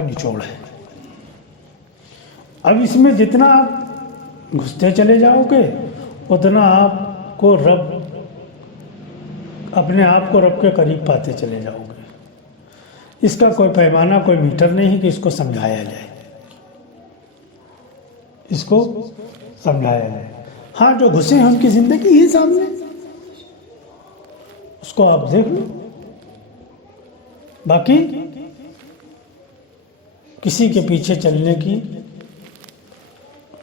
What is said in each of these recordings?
का निचोड़ है। अब इसमें जितना आप घुसते चले जाओगे उतना आपको रब, अपने आप को रब के करीब पाते चले जाओगे। इसका कोई पैमाना, कोई मीटर नहीं है कि इसको समझाया जाए, इसको समझाया जाए। हाँ, जो घुसे हैं उनकी जिंदगी ही सामने, उसको आप देख लो। बाकी किसी के पीछे चलने की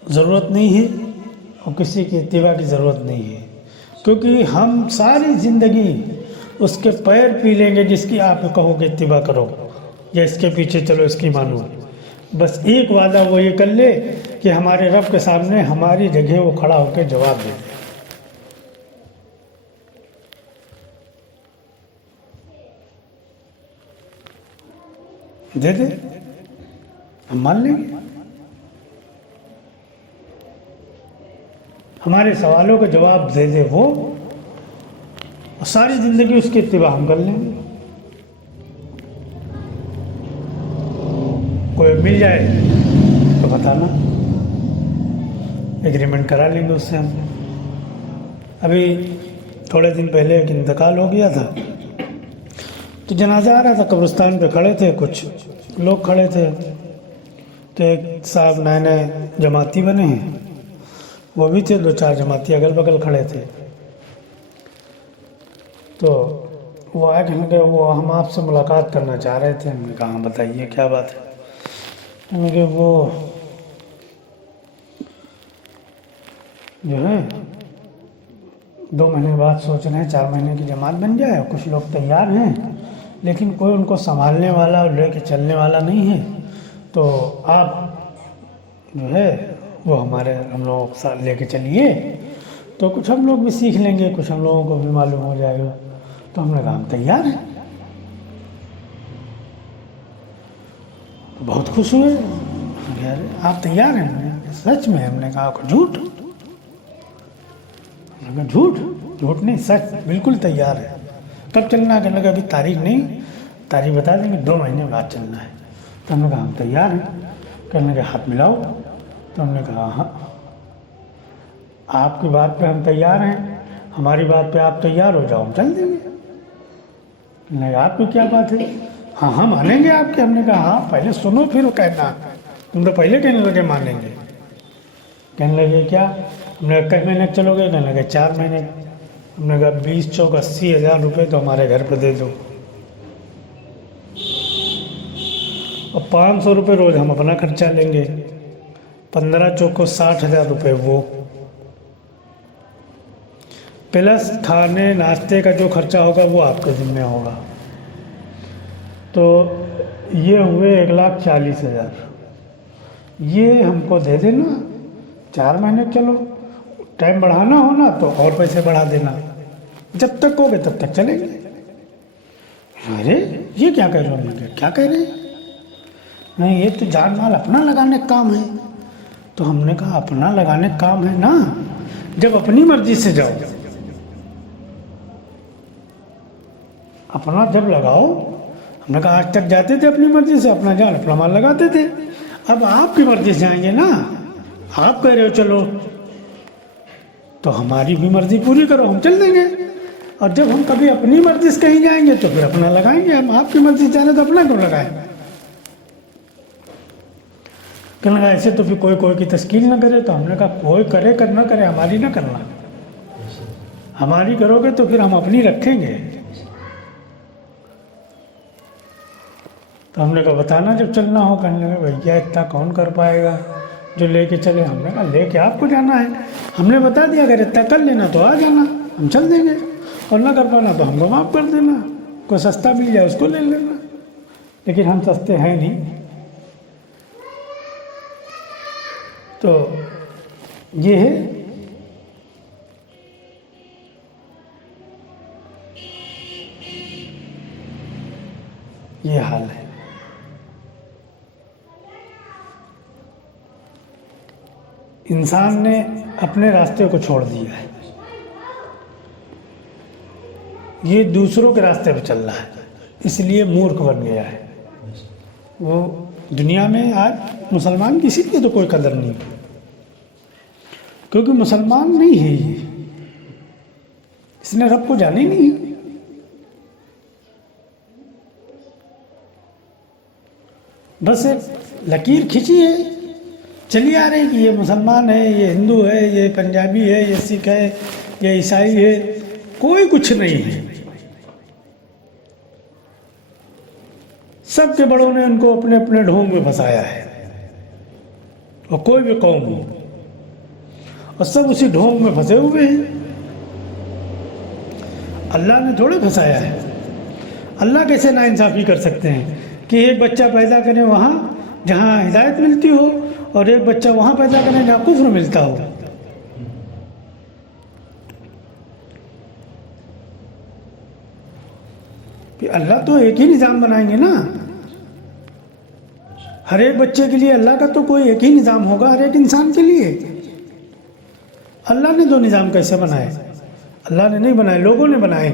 ज़रूरत नहीं है और किसी के इत्तिबा की ज़रूरत नहीं है, क्योंकि हम सारी ज़िंदगी उसके पैर पी लेंगे जिसकी आप कहोगे इत्तिबा करो या इसके पीछे चलो, इसकी मानो। बस एक वादा वो ये कर ले कि हमारे रब के सामने हमारी जगह वो खड़ा होकर जवाब दे दे, हम मान लेंगे। हमारे सवालों का जवाब दे दे वो, और सारी ज़िंदगी उसकी इत्तिबा हम कर लेंगे। कोई मिल जाए तो बताना, एग्रीमेंट करा लेंगे उससे हम। अभी थोड़े दिन पहले एक इंतकाल हो गया था, तो जनाजा आ रहा था, कब्रिस्तान पे खड़े थे, कुछ लोग खड़े थे, तो एक साहब नए नए जमाती बने हैं, वो भी थे, 2-4 जमाती अगल बगल खड़े थे। तो वो आए, कहने वो हम आपसे मुलाकात करना चाह रहे थे। हमने कहा बताइए क्या बात है। हमने वो जो है 2 महीने बाद सोच रहे हैं 4 महीने की जमात बन जाए, कुछ लोग तैयार हैं, लेकिन कोई उनको संभालने वाला और लेके चलने वाला नहीं है। तो आप जो है वो हम लोगों के साथ लेके चलिए, तो कुछ हम लोग भी सीख लेंगे, कुछ हम लोगों को भी मालूम हो जाएगा। तो हमने कहा हम तैयार हैं। बहुत खुश हुए, अरे आप तैयार हैं? सच में? हमने कहा झूठ? हमने कहा झूठ नहीं, सच, बिल्कुल तैयार है। कब चलना है? कहने लगा अभी तारीख नहीं, तारीख बता देंगे, 2 महीने बाद चलना है। तो हमने कहा हम तैयार हैं। कहने लगे हाथ मिलाओ। तो हमने कहा हाँ, आपकी बात पे हम तैयार हैं, हमारी बात पे आप तैयार हो जाओ, हम चल देंगे। नहीं, आपकी क्या बात है? हाँ हाँ मानेंगे आपके। हमने कहा हाँ, पहले सुनो फिर वो कहना, तुम तो पहले कहने लगे मानेंगे। कहने लगे क्या? हमने कई महीने चलोगे? कहने लगे 4 महीने। हमने कहा 20 चौक 80 हज़ार रुपये तो हमारे घर पर दे दो, और 500 रुपये रोज़ हम अपना खर्चा लेंगे, 15 चौक को 60 हज़ार रुपये वो, प्लस खाने नाश्ते का जो खर्चा होगा वो आपके ज़िम्मे होगा। तो ये हुए 1,40,000। ये हमको दे देना, 4 महीने चलो, टाइम बढ़ाना हो ना तो और पैसे बढ़ा देना, जब तक होगे तब तक चलेंगे। अरे ये क्या कह रहे हो? हमने क्या कह रहे हैं? नहीं, ये तो जान माल अपना लगाने का काम है। तो हमने कहा अपना लगाने का काम है ना, जब अपनी मर्जी से जाओ, अपना जब लगाओ। हमने कहा आज तक जाते थे अपनी मर्जी से, अपना जान अपना माल लगाते थे, अब आपकी मर्जी से जाएंगे ना। आप कह रहे हो चलो, तो हमारी भी मर्जी पूरी करो, हम चल देंगे। और जब हम कभी अपनी मर्जी से कहीं जाएंगे तो फिर अपना लगाएंगे। हम आपकी मर्जी से जाने तो अपना क्यों लगाएंगे? कहने लगा ऐसे तो फिर कोई की तस्कील ना करे। तो हमने कहा कोई करे कर ना करे, हमारी ना करना, हमारी करोगे तो फिर हम अपनी रखेंगे। तो हमने कहा बताना जब चलना हो। कहने लगा भैया इतना कौन कर पाएगा जो लेके चले। हमने कहा लेके आपको जाना है, हमने बता दिया अगर इतना कर लेना तो आ जाना, हम चल देंगे, और ना कर पाना तो हमको माफ़ कर देना, कोई सस्ता मिल जाए उसको ले लेना। लेकिन हम सस्ते हैं नहीं। तो ये है ये हाल है। इंसान ने अपने रास्ते को छोड़ दिया है, ये दूसरों के रास्ते पे चल रहा है, इसलिए मूर्ख बन गया है। वो दुनिया में आज मुसलमान किसी की तो कोई कदर नहीं, क्योंकि मुसलमान नहीं है ये, इसने रब को जाने ही नहीं। बस एक लकीर खींची है, चली आ रही कि ये मुसलमान है, ये हिंदू है, ये पंजाबी है, ये सिख है, ये ईसाई है, कोई कुछ नहीं है। सबके बड़ों ने उनको अपने अपने ढोंग में फंसाया है, और कोई भी कौम हो, और सब उसी ढोंग में फंसे हुए हैं। अल्लाह ने थोड़े फंसाया है। अल्लाह कैसे नाइंसाफ़ी कर सकते हैं कि एक बच्चा पैदा करें वहाँ जहाँ हिदायत मिलती हो, और एक बच्चा वहाँ पैदा करें जहाँ कुफ्र मिलता हो। कि अल्लाह तो एक ही निज़ाम बनाएंगे ना, हर एक बच्चे के लिए अल्लाह का तो कोई एक ही निज़ाम होगा हर एक इंसान के लिए। अल्लाह ने दो निज़ाम कैसे बनाए? अल्लाह ने नहीं बनाए, लोगों ने बनाए।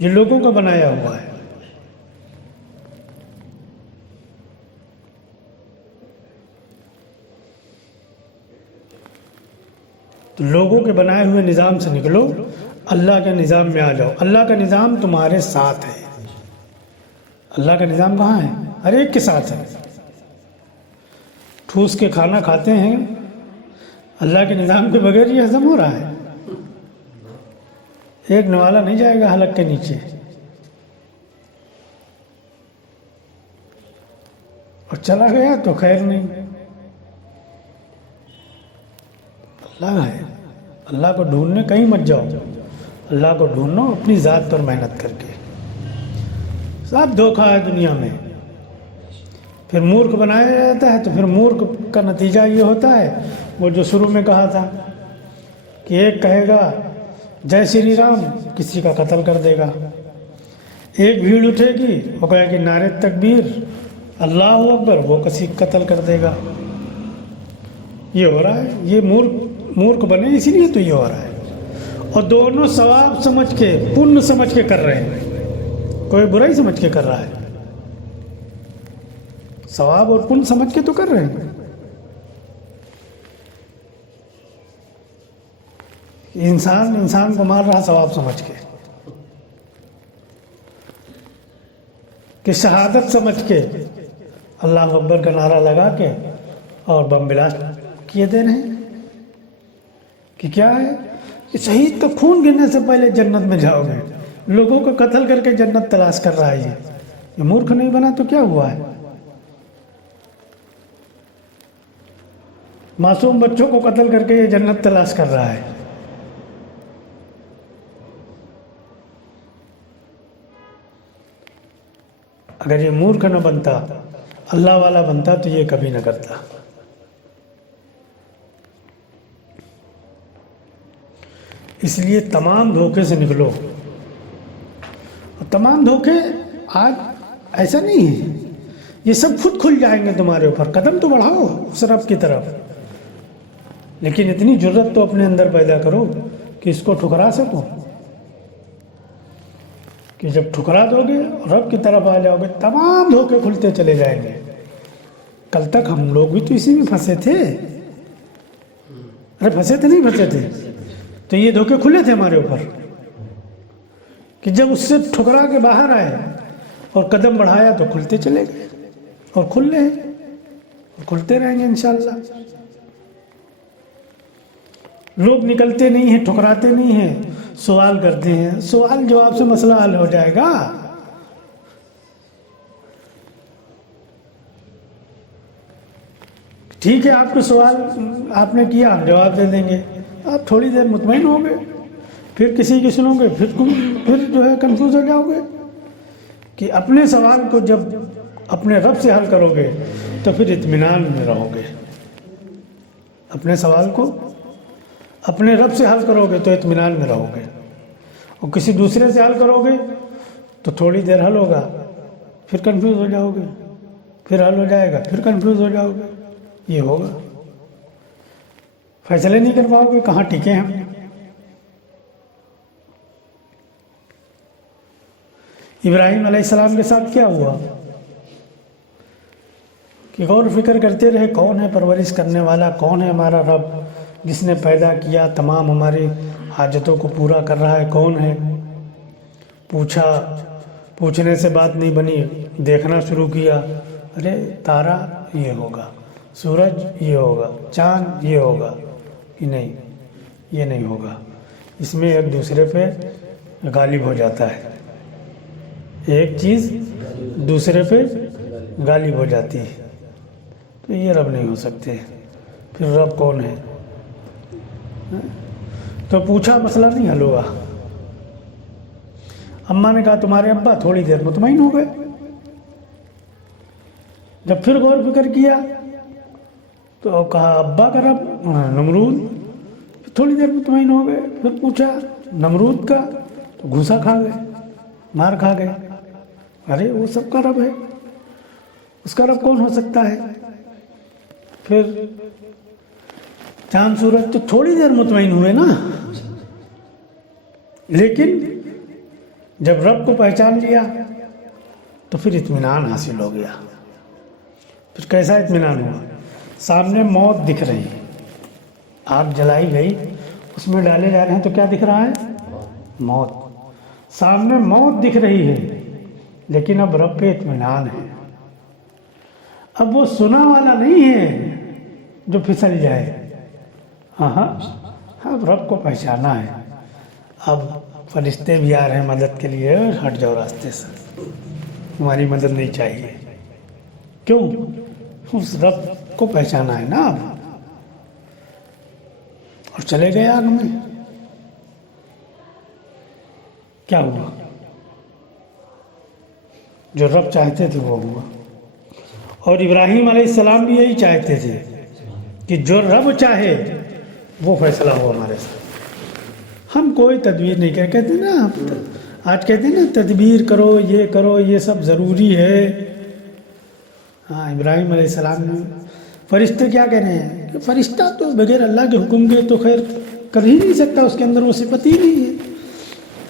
ये लोगों का बनाया हुआ है। तो लोगों के बनाए हुए निज़ाम से निकलो, अल्लाह के निज़ाम में आ जाओ। अल्लाह का निज़ाम तुम्हारे साथ है। अल्लाह का निज़ाम कहाँ है? हर एक के साथ है। ठूस के खाना खाते हैं, अल्लाह के निज़ाम के बगैर ये हजम हो रहा है। एक नवाला नहीं जाएगा हलक के नीचे, और चला गया तो खैर नहीं। अल्लाह है, अल्लाह को ढूंढने कहीं मत जाओ, अल्लाह को ढूंढो अपनी ज़ात पर मेहनत करके। सब धोखा है दुनिया में। फिर मूर्ख बनाया जाता है, तो फिर मूर्ख का नतीजा ये होता है, वो जो शुरू में कहा था कि एक कहेगा जय श्री राम, किसी का कत्ल कर देगा। एक भीड़ उठेगी, वो कहेगी नारे तकबीर, अल्लाह अकबर, वो किसी का कत्ल कर देगा। ये हो रहा है। ये मूर्ख बने इसीलिए तो ये हो रहा है। और दोनों सवाब समझ के, पुण्य समझ के कर रहे हैं, कोई बुराई समझ के कर रहा है। सवाब और पुण्य समझ के तो कर रहे हैं। इंसान को मार रहा सवाब समझ के, कि शहादत समझ के अल्लाह अकबर का नारा लगा के और बम ब्लास्ट किए दे रहे हैं। कि क्या है कि शहीद तो खून गिरने से पहले जन्नत में जाओगे, लोगों को कत्ल करके जन्नत तलाश कर रहा है। ये मूर्ख नहीं बना तो क्या हुआ है? मासूम बच्चों को कत्ल करके ये जन्नत तलाश कर रहा है। अगर ये मूर्ख न बनता, अल्लाह वाला बनता, तो ये कभी न करता। इसलिए तमाम धोखे से निकलो। और तमाम धोखे आज ऐसा नहीं है, ये सब खुद खुल जाएंगे तुम्हारे ऊपर। कदम तो बढ़ाओ उस रब की तरफ, लेकिन इतनी जुर्रत तो अपने अंदर पैदा करो कि इसको ठुकरा सको। कि जब ठुकरा दोगे और रब की तरफ आ जाओगे, तमाम धोखे खुलते चले जाएंगे। कल तक हम लोग भी तो इसी में फंसे थे। अरे फंसे थे, नहीं फंसे थे, तो ये धोखे खुले थे हमारे ऊपर। कि जब उससे ठुकरा के बाहर आए और कदम बढ़ाया तो खुलते चले गए, और खुल रहे हैं और खुलते रहेंगे इंशाल्लाह। लोग निकलते नहीं हैं, ठुकराते नहीं हैं, सवाल करते हैं। सवाल जवाब से मसला हल हो जाएगा। ठीक है, आपको सवाल आपने किया, हम जवाब दे देंगे। आप थोड़ी देर मुतमईन हो गए, फिर किसी की सुनोगे, फिर जो है कंफ्यूज हो जाओगे। कि अपने सवाल को जब अपने रब से हल करोगे तो फिर इत्मीनान में रहोगे। अपने सवाल को अपने रब से हल करोगे तो इत्मीनान में रहोगे। और किसी दूसरे से हल करोगे तो थोड़ी देर हल होगा, फिर कंफ्यूज हो जाओगे, फिर हल हो जाएगा, फिर कंफ्यूज हो जाओगे। ये होगा, फैसले नहीं कर पाओगे कहाँ टिके हम। इब्राहिम अलैहिस्सलाम के साथ क्या हुआ? कि गौर फिक्र करते रहे कौन है परवरिश करने वाला, कौन है हमारा रब जिसने पैदा किया, तमाम हमारी हाजतों को पूरा कर रहा है, कौन है। पूछने से बात नहीं बनी, देखना शुरू किया, अरे तारा ये होगा, सूरज ये होगा, चांद ये होगा, कि नहीं ये नहीं होगा। इसमें एक दूसरे पे गालिब हो जाता है, एक चीज़ दूसरे पे गालिब हो जाती है, तो ये रब नहीं हो सकते। फिर रब कौन है? तो पूछा, मसला नहीं हल हुआ। अम्मा ने कहा तुम्हारे अब्बा, थोड़ी देर मुतमईन हो गए। जब फिर गौर फिक्र किया तो कहा अब्बा का रब नमरूद, थोड़ी देर मुतमईन हो गए। फिर पूछा नमरूद का, तो घूसा खा गए, मार खा गए। अरे वो सबका रब है, उसका रब कौन हो सकता है? फिर चांद सूरज तो थोड़ी देर मुतमईन हुए ना, लेकिन जब रब को पहचान लिया तो फिर इत्मीनान हासिल हो गया। फिर कैसा इत्मीनान हुआ? सामने मौत दिख रही है, आग जलाई गई, उसमें डाले जा रहे हैं, तो क्या दिख रहा है? मौत। सामने मौत दिख रही है, लेकिन अब रब पे इत्मीनान है। अब वो सुना वाला नहीं है जो फिसल जाए। हाँ, अब रब को पहचाना है। अब फरिश्ते भी आ रहे हैं मदद के लिए, हट जाओ रास्ते से, हमारी मदद नहीं चाहिए। क्यों? उस रब को पहचाना है ना अब। और चले गए आग में। क्या हुआ? जो रब चाहते थे वो हुआ। और इब्राहिम अलैहिस्सलाम भी यही चाहते थे कि जो रब चाहे वो फैसला हो हमारे साथ। हम कोई तदबीर नहीं कर, कहते ना आज कहते हैं ना तदबीर करो, ये सब ज़रूरी है। हाँ, इब्राहिम अलैहिस्सलाम ने, फरिश्ते क्या कह रहे हैं? फरिश्ता तो बगैर अल्लाह के हुक्म के तो खैर कर ही नहीं सकता, उसके अंदर वो सिफत ही नहीं है।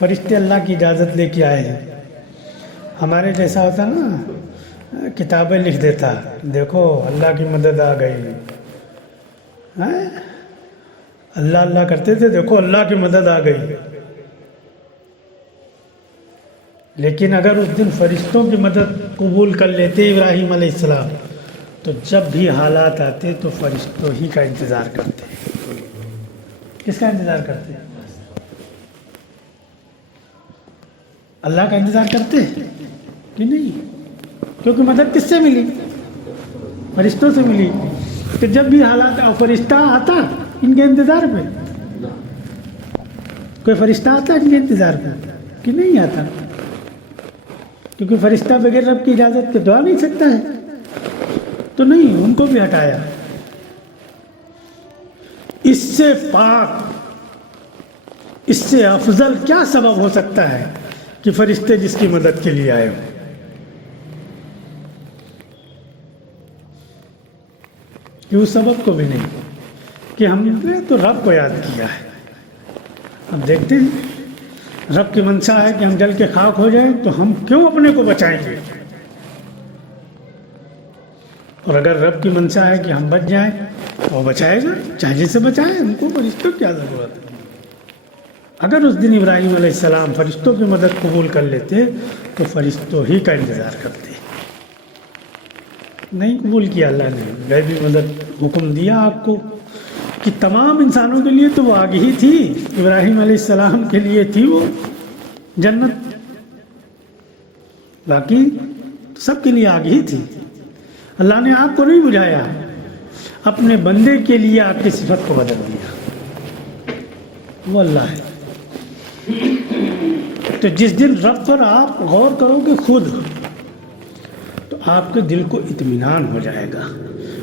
फरिश्ते अल्लाह की इजाज़त लेके आए हैं। हमारे जैसा होता ना, किताबें लिख देता, देखो अल्लाह की मदद आ गई, हैं? अल्लाह अल्लाह करते थे, देखो अल्लाह की मदद आ गई। लेकिन अगर उस दिन फरिश्तों की मदद कबूल कर लेते इब्राहिम अलैहिस्सलाम, तो जब भी हालात आते तो फरिश्तों ही का इंतज़ार करते। किसका इंतज़ार करते? अल्लाह का इंतज़ार करते कि नहीं? क्योंकि मदद किससे मिली? फरिश्तों से मिली। तो जब भी हालात फरिश्ता आता इनके इंतज़ार पे, कोई फरिश्ता आता इनके इंतज़ार पे कि नहीं आता? क्योंकि फरिश्ता बगैर रब की इजाज़त के दुआ नहीं सकता है, तो नहीं, उनको भी हटाया। इससे पाक, इससे अफजल क्या सबब हो सकता है कि फरिश्ते जिसकी मदद के लिए आए हो। कि उस सबब को भी नहीं कि हमने तो रब को याद किया है। अब देखते हैं, रब की मंशा है कि हम जल के खाक हो जाएं, तो हम क्यों अपने को बचाएंगे? और अगर रब की मंशा है कि हम बच जाएं, तो वो बचाएगा, चाहे जिसे बचाए, हमको फरिश्तों की क्या ज़रूरत है। अगर उस दिन इब्राहिम अलैहिस्सलाम फरिश्तों की मदद कबूल कर लेते तो फरिश्तों ही का इंतज़ार करते। नहीं कबूल किया अल्लाह ने, गैबी मदद हुक्म दिया आपको कि तमाम इंसानों के लिए तो वो आगे ही थी, इब्राहिम अलैहिस्सलाम के लिए थी वो जन्नत, बाकी सबके लिए आगे ही थी। अल्लाह ने आपको नहीं बुझाया, अपने बंदे के लिए आपकी सिफत को बदल दिया। वो अल्लाह है। तो जिस दिन रब पर आप गौर करोगे खुद, तो आपके दिल को इत्मीनान हो जाएगा।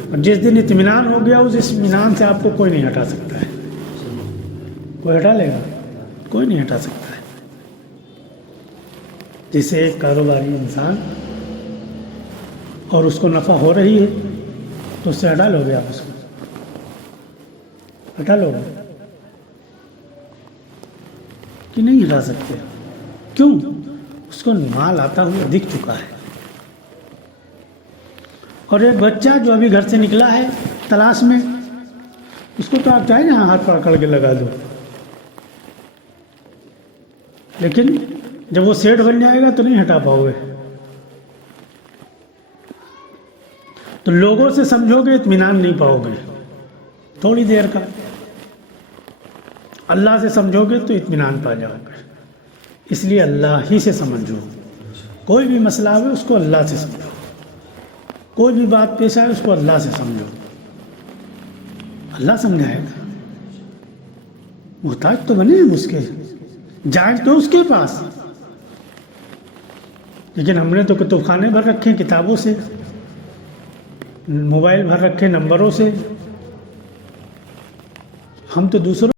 और जिस दिन इत्मीनान हो गया, उस इत्मीनान से आपको कोई नहीं हटा सकता है। कोई हटा लेगा? कोई नहीं हटा सकता है। जैसे एक कारोबारी इंसान और उसको नफ़ा हो रही है, तो उससे हटा लोगे आप? उसको हटा लोगे कि नहीं हटा सकते? क्यों? उसको माल आता हुआ दिख चुका है। और एक बच्चा जो अभी घर से निकला है तलाश में, उसको तो आप चाहे ना हाथ पकड़ के लगा दो, लेकिन जब वो सेठ बन जाएगा तो नहीं हटा पाओगे। तो लोगों से समझोगे इत्मीनान नहीं पाओगे थोड़ी देर का, अल्लाह से समझोगे तो इत्मीनान पा जाओगे। इसलिए अल्लाह ही से समझो, कोई भी मसला आवे उसको अल्लाह से समझो, कोई भी बात पेश आए उसको अल्लाह से समझो, अल्लाह समझाएगा। मोहताज तो बने हम उसके, जाए तो उसके पास, लेकिन हमने तो कुतुबखाने भर रखे किताबों से, मोबाइल भर रखे नंबरों से, हम तो दूसरों